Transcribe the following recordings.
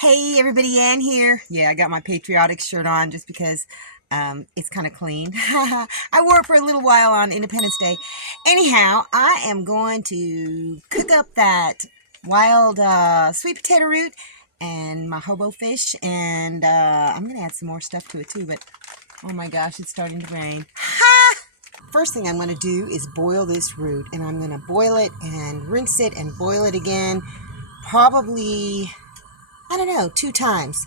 Hey everybody, Ann here. Yeah, I got my patriotic shirt on just because it's kind of clean. I wore it for a little while on Independence Day. Anyhow, I am going to cook up that wild sweet potato root and my hobo fish, and I'm going to add some more stuff to it too, but oh my gosh, it's starting to rain. Ha! First thing I'm going to do is boil this root, and I'm going to boil it and rinse it and boil it again, probably, I don't know, 2 times.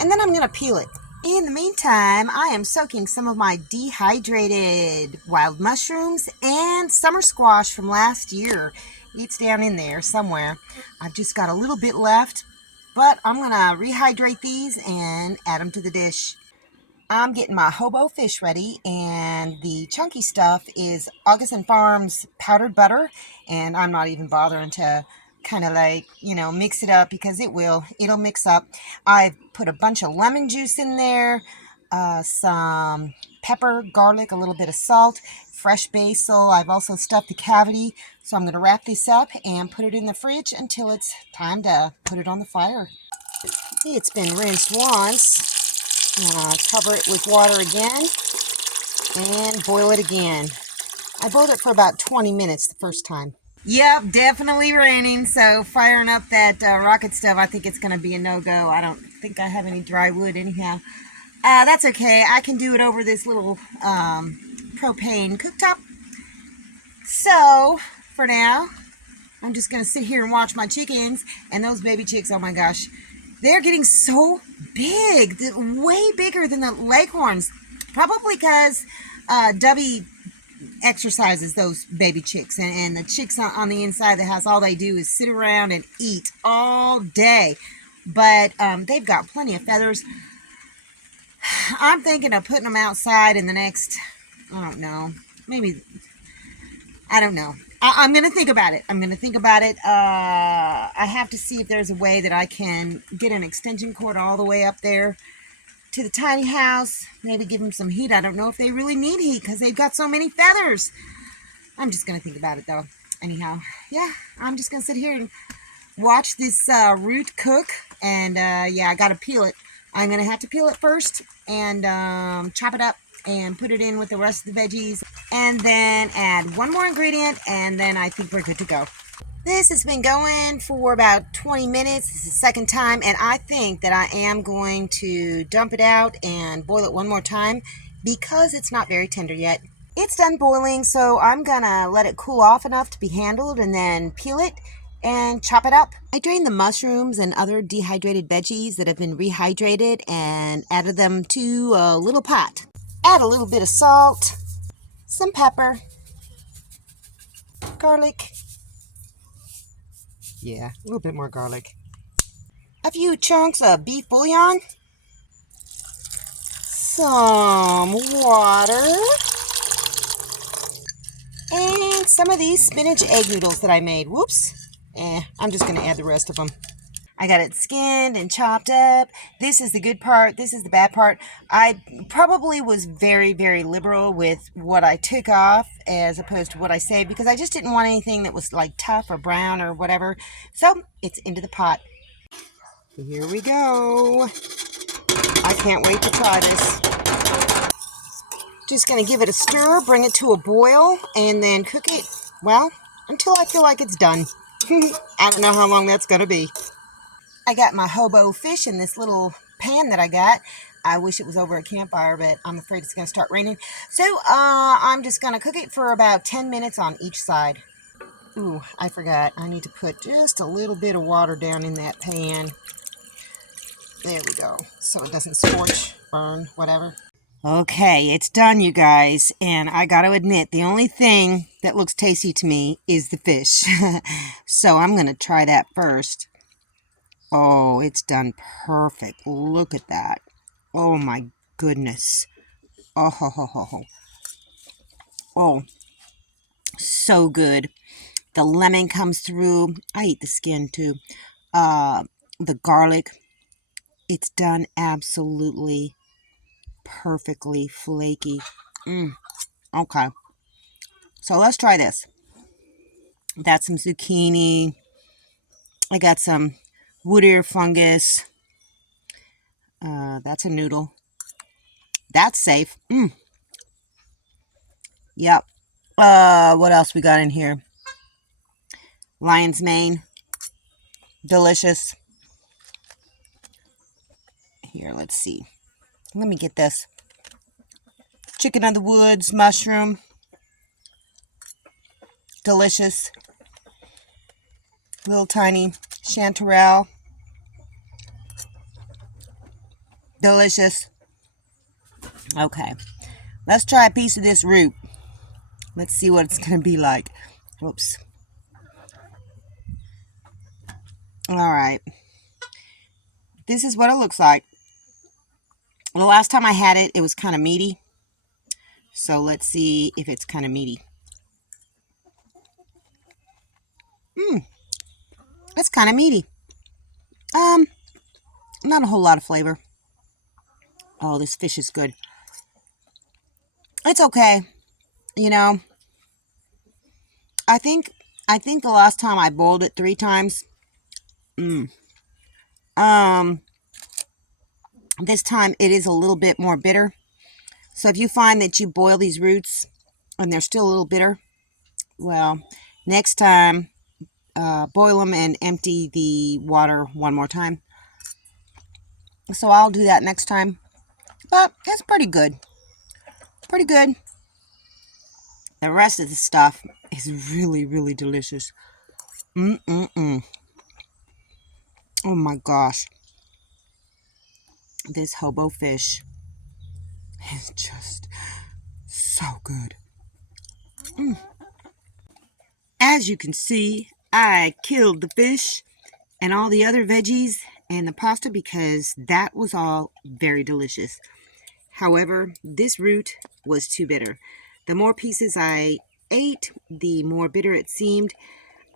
And then I'm going to peel it. In the meantime, I am soaking some of my dehydrated wild mushrooms and summer squash from last year. It's down in there somewhere. I've just got a little bit left, but I'm going to rehydrate these and add them to the dish. I'm getting my hobo fish ready, and the chunky stuff is August and Farms powdered butter, and I'm not even bothering to kind of like, mix it up because it'll mix up. I've put a bunch of lemon juice in there, some pepper, garlic, a little bit of salt, fresh basil. I've also stuffed the cavity, so I'm going to wrap this up and put it in the fridge until it's time to put it on the fire. It's been rinsed once. Cover it with water again and boil it again. I boiled it for about 20 minutes the first time. Yep, definitely raining, so firing up that rocket stove, I think it's going to be a no-go. I don't think I have any dry wood anyhow. That's okay. I can do it over this little propane cooktop. So, for now, I'm just going to sit here and watch my chickens, and those baby chicks, oh my gosh, they're getting so big, way bigger than the leghorns. Probably because Dubby exercises those baby chicks, and the chicks on the inside of the house, all they do is sit around and eat all day. But they've got plenty of feathers. I'm thinking of putting them outside in the next, I don't know, maybe, I don't know. I'm going to think about it. I have to see if there's a way that I can get an extension cord all the way up there to the tiny house. Maybe give them some heat. I don't know if they really need heat because they've got so many feathers. I'm just going to think about it though. Anyhow, yeah, I'm just going to sit here and watch this root cook. And yeah, I got to peel it. I'm going to have to peel it first and chop it up and put it in with the rest of the veggies, and then add one more ingredient, and then I think we're good to go. This has been going for about 20 minutes. This is the second time, and I think that I am going to dump it out and boil it one more time because it's not very tender yet. It's done boiling, so I'm gonna let it cool off enough to be handled and then peel it and chop it up. I drained the mushrooms and other dehydrated veggies that have been rehydrated and added them to a little pot. Add a little bit of salt, some pepper, garlic. Yeah, a little bit more garlic. A few chunks of beef bouillon. Some water. And some of these spinach egg noodles that I made. Whoops. I'm just going to add the rest of them. I got it skinned and chopped up. This is the good part. This is the bad part. I probably was very, very liberal with what I took off as opposed to what I saved because I just didn't want anything that was like tough or brown or whatever. So it's into the pot. Here we go. I can't wait to try this. Just going to give it a stir, bring it to a boil, and then cook it, well, until I feel like it's done. I don't know how long that's going to be. I got my hobo fish in this little pan that I got. I wish it was over a campfire, but I'm afraid it's going to start raining. So I'm just going to cook it for about 10 minutes on each side. Ooh, I forgot. I need to put just a little bit of water down in that pan. There we go. So it doesn't scorch, burn, whatever. Okay, it's done, you guys. And I got to admit, the only thing that looks tasty to me is the fish. So I'm going to try that first. Oh, it's done perfect. Look at that. Oh my goodness. Oh, ho, ho, ho, ho. Oh, so good. The lemon comes through. I eat the skin too. The garlic. It's done absolutely perfectly flaky. Okay. So let's try this. That's some zucchini. I got some wood ear fungus. That's a noodle. That's safe. Yep. What else we got in here? Lion's mane. Delicious. Here, let's see. Let me get this. Chicken of the woods, mushroom. Delicious. Little tiny chanterelle. Delicious. Okay. Let's try a piece of this root. Let's see what it's going to be like. Whoops. Alright. This is what it looks like. The last time I had it, it was kind of meaty. So let's see if it's kind of meaty. It's kind of meaty. Not a whole lot of flavor. Oh, this fish is good. It's okay. You know, I think the last time I boiled it 3 times. This time it is a little bit more bitter. So if you find that you boil these roots and they're still a little bitter, well, next time boil them and empty the water one more time. So I'll do that next time. But it's pretty good. Pretty good. The rest of the stuff is really, really delicious. Oh my gosh. This hobo fish is just so good. As you can see, I killed the fish and all the other veggies and the pasta because that was all very delicious. However, this root was too bitter. The more pieces I ate, the more bitter it seemed.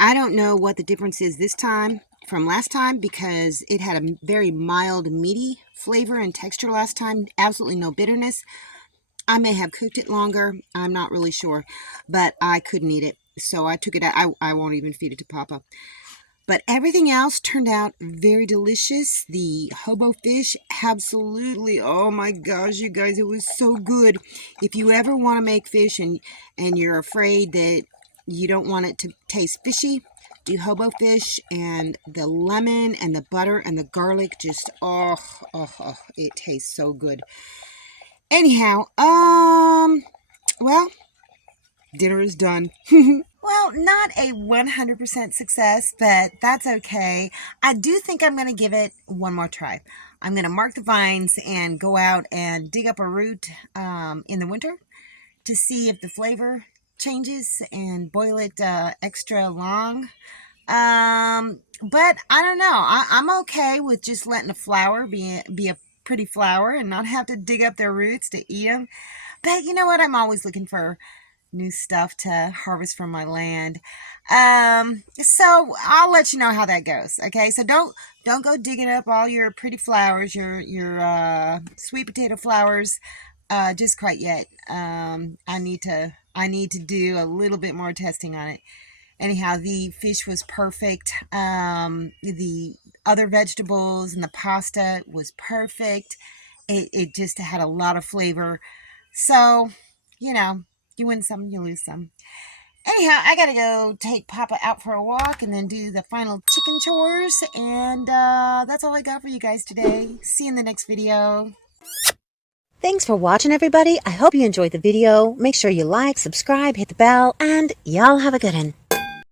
I don't know what the difference is this time from last time because it had a very mild, meaty flavor and texture last time. Absolutely no bitterness. I may have cooked it longer. I'm not really sure, but I couldn't eat it. So I took it out. I won't even feed it to Papa. But everything else turned out very delicious. The hobo fish, absolutely. Oh my gosh, you guys, it was so good. If you ever want to make fish and you're afraid that you don't want it to taste fishy, do hobo fish, and the lemon and the butter and the garlic just, it tastes so good. Anyhow, well, dinner is done. Well, not a 100% success, but that's okay. I do think I'm going to give it one more try. I'm going to mark the vines and go out and dig up a root in the winter to see if the flavor changes and boil it extra long. But I don't know. I'm okay with just letting a flower be a pretty flower and not have to dig up their roots to eat them. But you know what? I'm always looking for new stuff to harvest from my land. So I'll let you know how that goes. Okay, so don't go digging up all your pretty flowers, your sweet potato flowers, just quite yet. I need to do a little bit more testing on it. Anyhow, the fish was perfect. The other vegetables and the pasta was perfect. It just had a lot of flavor. So, you know, you win some, you lose some. Anyhow, I gotta go take Papa out for a walk and then do the final chicken chores. And that's all I got for you guys today. See you in the next video. Thanks for watching, everybody. I hope you enjoyed the video. Make sure you like, subscribe, hit the bell, and y'all have a good one.